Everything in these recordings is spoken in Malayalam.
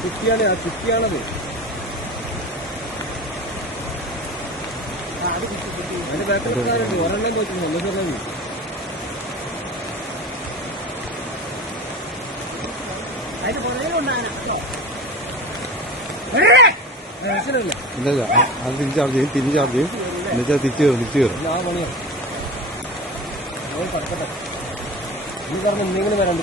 കുറ്റിയാണ് ആ കുറ്റിയാണത് അതിന്റെ ബാക്കിൽ ഒരെണ്ണം നോക്കുന്നു ഒന്ന് അതിന്റെ പുറകിലും ഉണ്ടാകാനാ കേട്ടോ മനസ്സിലല്ല ഇല്ലല്ല അത് തിരിച്ച് ചാർജ് ചെയ്യും തിരിച്ചാർജ് ചെയ്യും. എന്നുവെച്ചാൽ തിരിച്ചു കയറും തിരിച്ചു കയറും ആ പണിയാണ് ഈ പറഞ്ഞ എന്തെങ്കിലും വരണ്ട്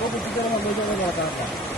我不记 berbicara?